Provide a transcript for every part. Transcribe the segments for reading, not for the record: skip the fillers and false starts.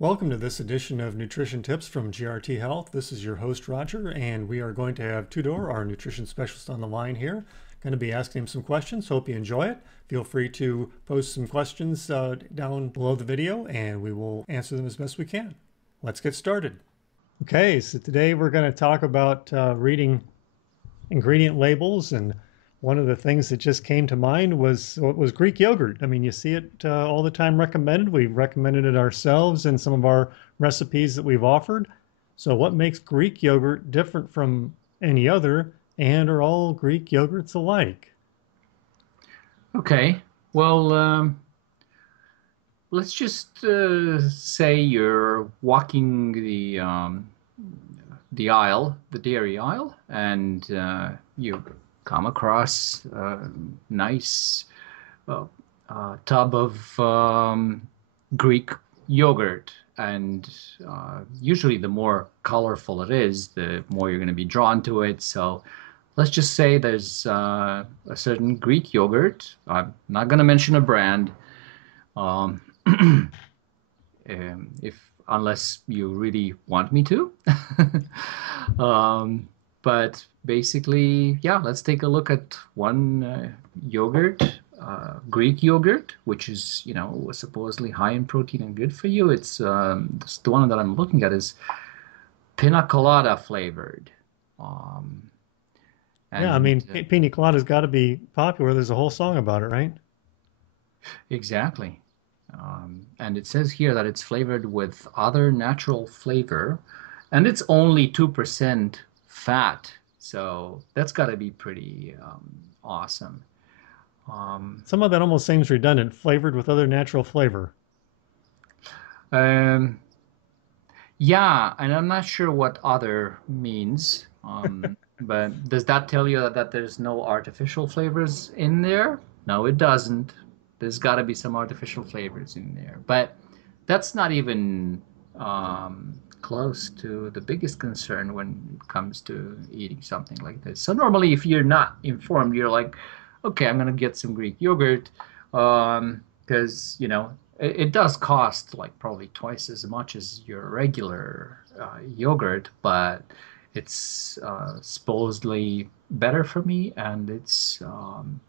Welcome to this edition of Nutrition Tips from GRT Health. This is your host, Roger, and we are going to have Tudor, our nutrition specialist, on the line here. Going to be asking him some questions. Hope you enjoy it. Feel free to post some questions down below the video, and we will answer them as best we can. Let's get started. Okay, so today we're going to talk about reading ingredient labels, and one of the things that just came to mind was Greek yogurt. I mean, you see it all the time recommended. We've recommended it ourselves in some of our recipes that we've offered. So what makes Greek yogurt different from any other, and are all Greek yogurts alike? Okay, well, let's just say you're walking the aisle, the dairy aisle, and you come across a nice uh, tub of Greek yogurt. And usually, the more colorful it is, the more you're going to be drawn to it. So let's just say there's a certain Greek yogurt. I'm not going to mention a brand, um, if unless you really want me to. um, but basically, yeah, let's take a look at one yogurt, Greek yogurt, which is, supposedly high in protein and good for you. The one that I'm looking at is pina colada flavored. Um, Yeah, I and mean, pina colada's got to be popular. There's a whole song about it, right? Exactly. And it says here that it's flavored with other natural flavor, and it's only 2% fat. So that's got to be pretty awesome. Um, Some of that almost seems redundant, flavored with other natural flavor. um, yeah, and I'm not sure what other means, but does that tell you that there's no artificial flavors in there? No, it doesn't. There's got to be some artificial flavors in there, but that's not even close to the biggest concern when it comes to eating something like this. So normally, if you're not informed, you're like, okay, I'm gonna get some Greek yogurt, because it does cost like probably twice as much as your regular yogurt, but it's supposedly better for me, and it's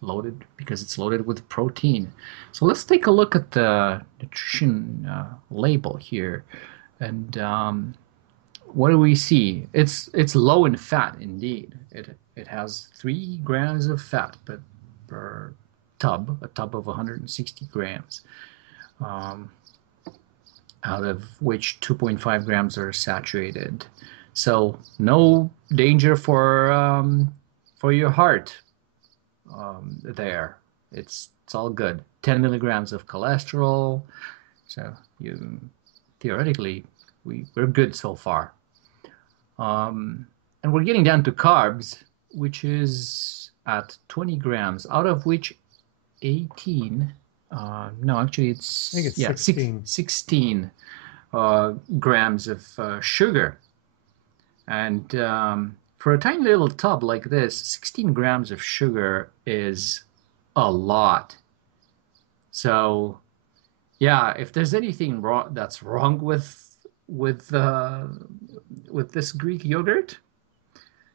loaded because it's loaded with protein. So let's take a look at the nutrition label here, and what do we see? It's low in fat indeed. It has 3 grams of fat per tub, a tub of 160 grams, um, out of which 2.5 grams are saturated. So no danger for your heart there. It's all good. 10 milligrams of cholesterol. So you theoretically we're good so far. And we're getting down to carbs, which is at 20 grams, out of which 18. No, actually, I think it's it's yeah, 16. 16 grams of sugar. And for a tiny little tub like this, 16 grams of sugar is a lot. So, yeah, if there's anything that's wrong with uh, with this Greek yogurt,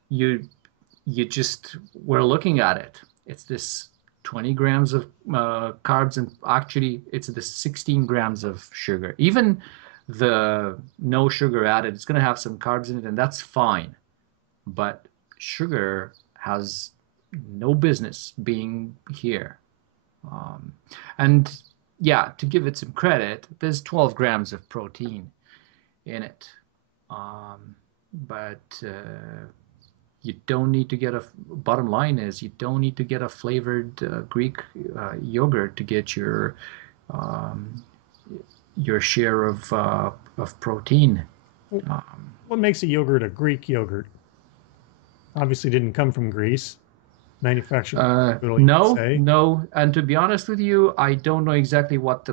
you you just we're looking at it. It's this 20 grams of carbs, and actually, it's the 16 grams of sugar. Even the no sugar added, it's going to have some carbs in it, and that's fine. But sugar has no business being here. Um, and yeah, to give it some credit, there's 12 grams of protein in it. But you don't need to get bottom line is you don't need to get a flavored Greek yogurt to get um, your share of protein. Um, What makes a yogurt a Greek yogurt? Obviously didn't come from Greece. Manufactured in the no, USA. no, and to be honest with you, I don't know exactly what's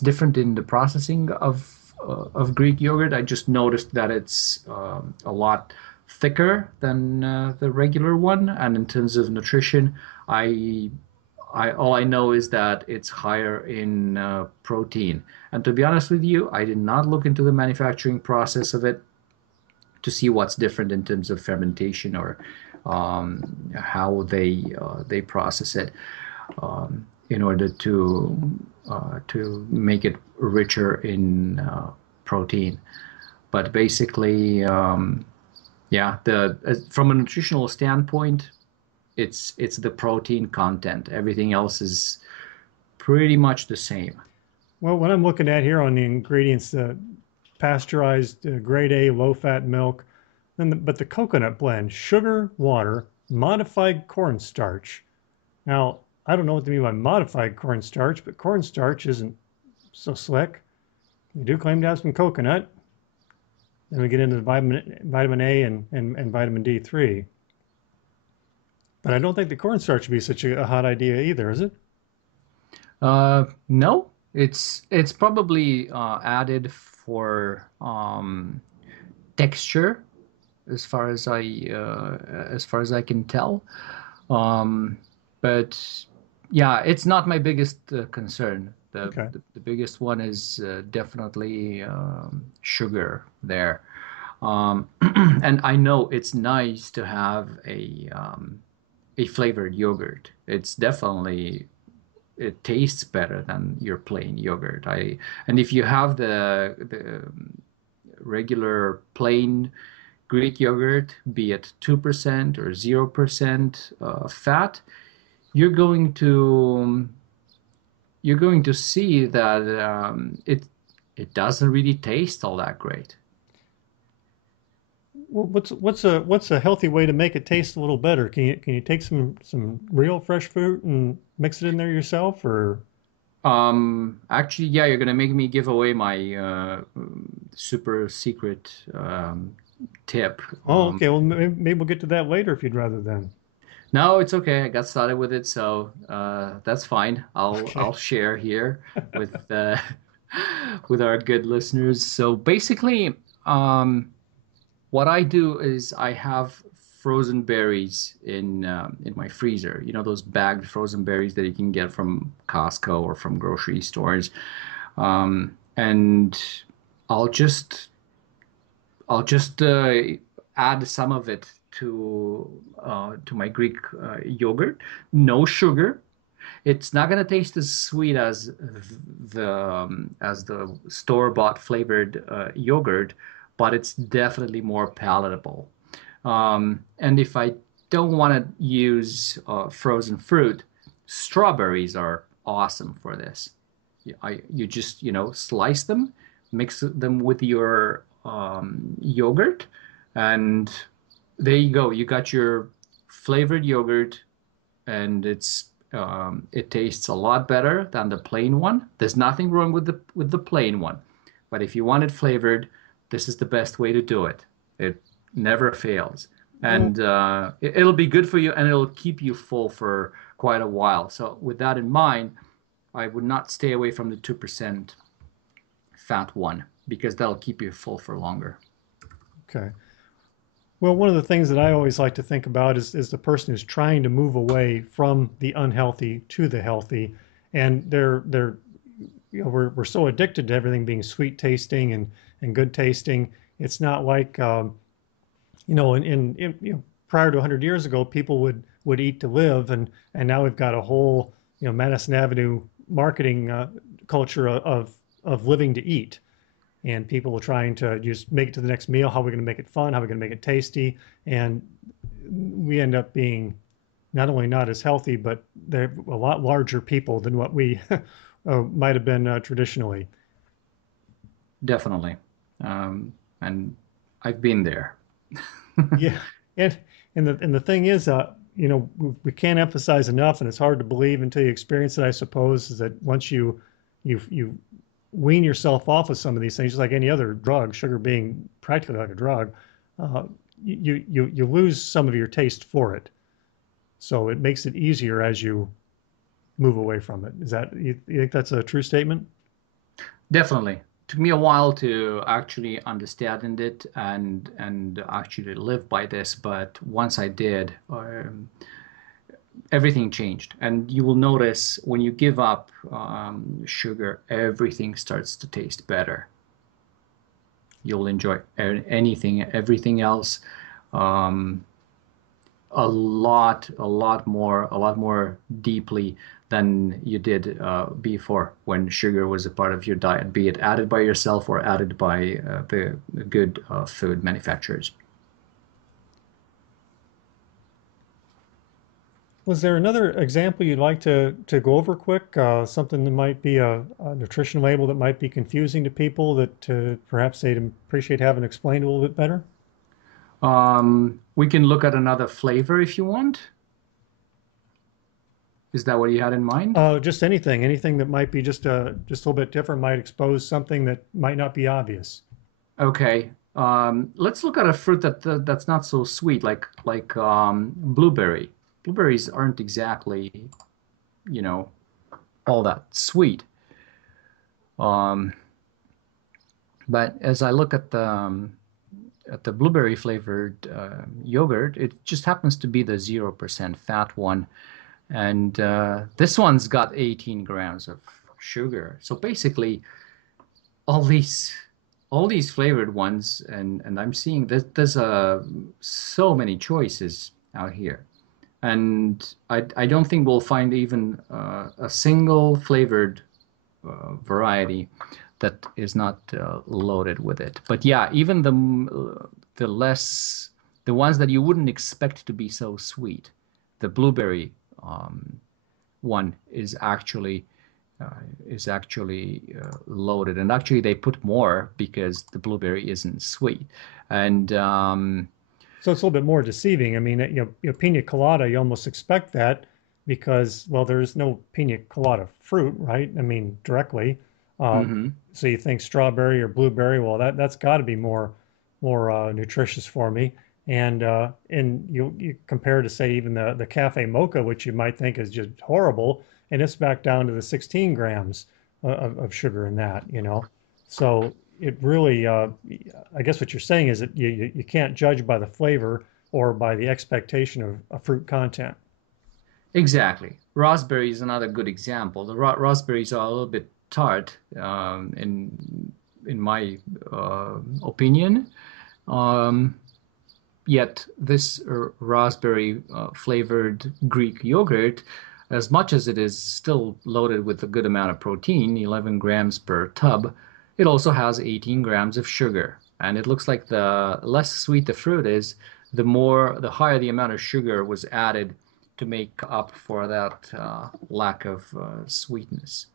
different in the processing of Greek yogurt. I just noticed that it's a lot thicker than the regular one, and in terms of nutrition, I all I know is that it's higher in protein. And to be honest with you, I did not look into the manufacturing process of it to see what's different in terms of fermentation or how they process it in order to make it richer in protein. But basically, yeah, from a nutritional standpoint, it's the protein content. Everything else is pretty much the same. Well, what I'm looking at here on the ingredients, pasteurized grade A low-fat milk, but the coconut blend, sugar, water, modified cornstarch. Now, I don't know what they mean by modified cornstarch, but cornstarch isn't so slick. You do claim to have some coconut. Then we get into the vitamin A and vitamin D3. But I don't think the cornstarch would be such a hot idea either, is it? No, it's probably added for texture, as far as I can tell. Um, but yeah, it's not my biggest concern. Okay. The biggest one is definitely sugar there. And I know it's nice to have a flavored yogurt. It's definitely it tastes better than your plain yogurt. And if you have the regular plain Greek yogurt, be it 2% or 0% fat, you're going to you're going to see that it doesn't really taste all that great. Well, what's a healthy way to make it taste a little better? Can you take some real fresh fruit and mix it in there yourself, or Actually, yeah, you're gonna make me give away my super secret tip. oh, okay. Well, maybe we'll get to that later if you'd rather then. No, it's okay. I got started with it, so that's fine. I'll Okay. share here with with our good listeners. So basically, um, what I do is I have frozen berries in my freezer. You know those bagged frozen berries that you can get from Costco or from grocery stores. And I'll just I'll just add some of it to my Greek yogurt. No sugar. It's not gonna taste as sweet as the store-bought flavored yogurt, but it's definitely more palatable. And if I don't want to use frozen fruit, strawberries are awesome for this. You just, slice them, mix them with your yogurt, and there you go. You got your flavored yogurt, and it tastes a lot better than the plain one. There's nothing wrong with the plain one, but if you want it flavored, this is the best way to do it. It never fails, Well, and it'll be good for you, and it'll keep you full for quite a while. So with that in mind, I would not stay away from the 2% fat one because that'll keep you full for longer. okay. Well, one of the things that I always like to think about is the person who's trying to move away from the unhealthy to the healthy, and we're so addicted to everything being sweet tasting and good tasting. It's not like prior to 100 years ago, people would eat to live, and now we've got a whole Madison Avenue marketing culture of living to eat, and people are trying to just make it to the next meal. How are we going to make it fun? How are we going to make it tasty? And we end up being not only not as healthy, but they're a lot larger people than what we might have been traditionally. Definitely. And I've been there. Yeah, and and the thing is, we can't emphasize enough, and it's hard to believe until you experience it, I suppose, is that once you wean yourself off of some of these things, just like any other drug, sugar being practically like a drug, uh, you lose some of your taste for it. So it makes it easier as you move away from it. You think that's a true statement? Definitely. Took me a while to actually understand it and actually live by this, but once I did, everything changed. And you will notice when you give up sugar, everything starts to taste better. You'll enjoy anything, everything else, um, a lot more deeply than you did before when sugar was a part of your diet, be it added by yourself or added by the good food manufacturers. Was there another example you'd like to go over quick? Something that might be a nutrition label that might be confusing to people that perhaps they'd appreciate having explained a little bit better? We can look at another flavor if you want. Is that what you had in mind? Just anything that might be just a little bit different might expose something that might not be obvious. Okay. Let's look at a fruit that's not so sweet, like blueberry. Blueberries aren't exactly, you know, all that sweet. Um, but as I look at the blueberry flavored yogurt, it just happens to be the 0% fat one. And this one's got 18 grams of sugar. So basically, all these all these flavored ones, and I'm seeing that there's so many choices out here. And I don't think we'll find even a single flavored variety that is not loaded with it. But yeah, even the less the ones that you wouldn't expect to be so sweet, the blueberry um, one uh, is actually loaded, and actually they put more because the blueberry isn't sweet. And So it's a little bit more deceiving. I mean, pina colada, you almost expect that because, well, there's no pina colada fruit, right? I mean, directly. Um, mhm. so you think strawberry or blueberry, well, that's got to be more nutritious for me. And you compare to say even the cafe mocha, which you might think is just horrible, and it's back down to the 16 grams of sugar in that, you know. So it really, I guess what you're saying is that you can't judge by the flavor or by the expectation of a fruit content. Exactly. Raspberry is another good example. The raspberries are a little bit tart, in my opinion. Um, Yet this raspberry flavored Greek yogurt, as much as it is still loaded with a good amount of protein, 11 grams per tub, it also has 18 grams of sugar. And it looks like the less sweet the fruit is, the higher the amount of sugar was added to make up for that lack of sweetness.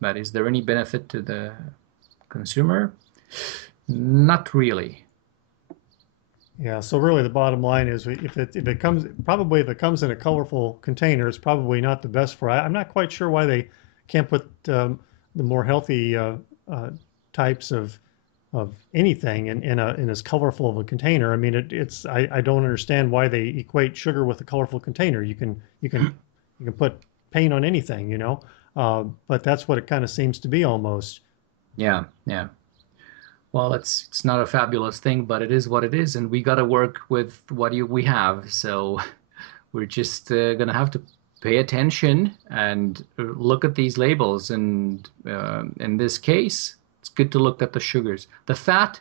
But is there any benefit to the consumer? Not really. Yeah, so really the bottom line is if it comes in a colorful container, it's probably not the best for. I'm not quite sure why they can't put the more healthy uh, types of anything in as colorful of a container. I mean, I don't understand why they equate sugar with a colorful container. You can put paint on anything, you know, but that's what it kind of seems to be almost. Yeah, yeah. Well, it's not a fabulous thing, but it is what it is, and we got to work with we have. So we're just gonna have to pay attention and look at these labels. And in this case, it's good to look at the sugars. The fat,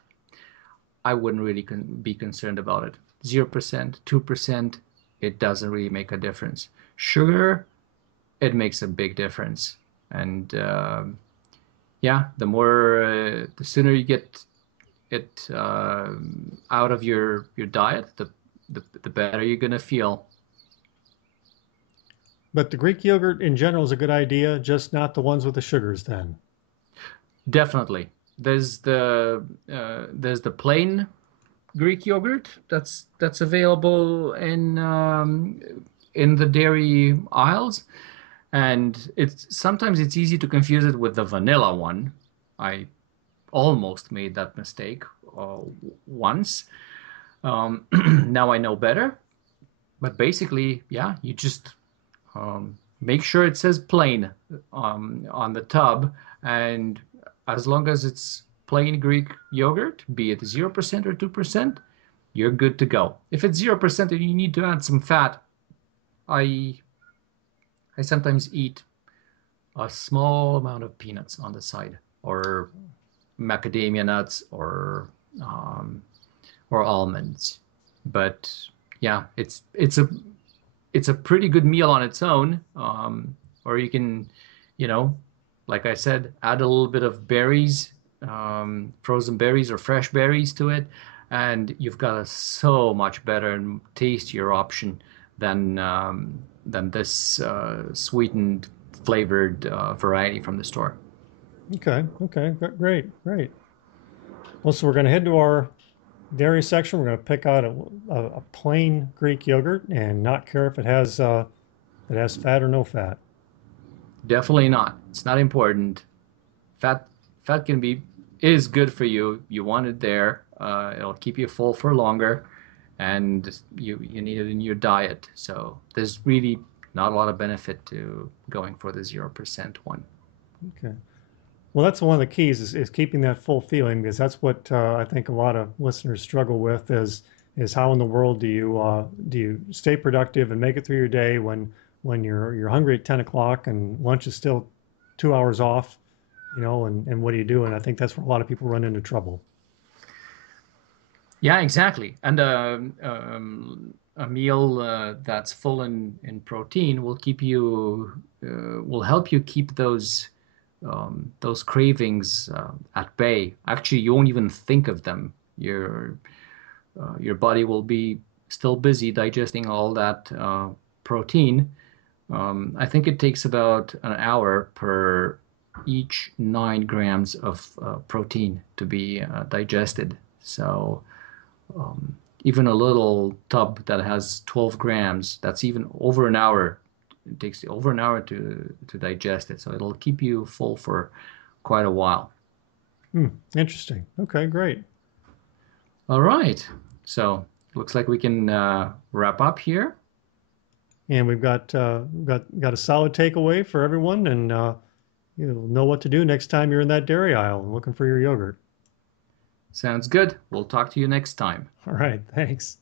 I wouldn't really be concerned about it. 0%, 2%, it doesn't really make a difference. Sugar, it makes a big difference. And yeah, the sooner you get it out of your diet, the better you're gonna feel. But the Greek yogurt in general is a good idea, just not the ones with the sugars then. Definitely. There's the plain Greek yogurt that's available in the dairy aisles, and it's easy to confuse it with the vanilla one. I almost made that mistake once. Now I know better, but basically, yeah, you just make sure it says plain on the tub, and as long as it's plain Greek yogurt, be it 0% or 2%, you're good to go. If it's 0% and you need to add some fat, I sometimes eat a small amount of peanuts on the side, or macadamia nuts, um, or almonds. But yeah, it's a pretty good meal on its own. Or you can, you know, like I said, add a little bit of berries, frozen berries or fresh berries to it, and you've got a so much better and tastier option than this sweetened flavored variety from the store. Okay, okay, great, great. Well, so we're going to head to our dairy section. We're going to pick out a plain Greek yogurt and not care if it has fat or no fat. Definitely not. It's not important. Fat fat can be is good for you. You want it there. It'll keep you full for longer, and you need it in your diet. So there's really not a lot of benefit to going for the 0% one. Okay. Well, that's one of the keys is keeping that full feeling because that's what I think a lot of listeners struggle with is how in the world do you stay productive and make it through your day when you're hungry at 10 o'clock and lunch is still 2 hours off, and what do you do? And I think that's where a lot of people run into trouble. Yeah, exactly. And a meal that's full in protein will keep you will help you keep those cravings at bay. Actually, you won't even think of them. Your body will be still busy digesting all that protein. I think it takes about an hour per each 9 grams of protein to be digested. So even a little tub that has 12 grams, that's even over an hour. It takes over an hour to digest it. So it'll keep you full for quite a while. Hmm, interesting. Okay, great. All right. So looks like we can wrap up here. And we've got a solid takeaway for everyone, and you'll know what to do next time you're in that dairy aisle looking for your yogurt. Sounds good. We'll talk to you next time. All right, thanks.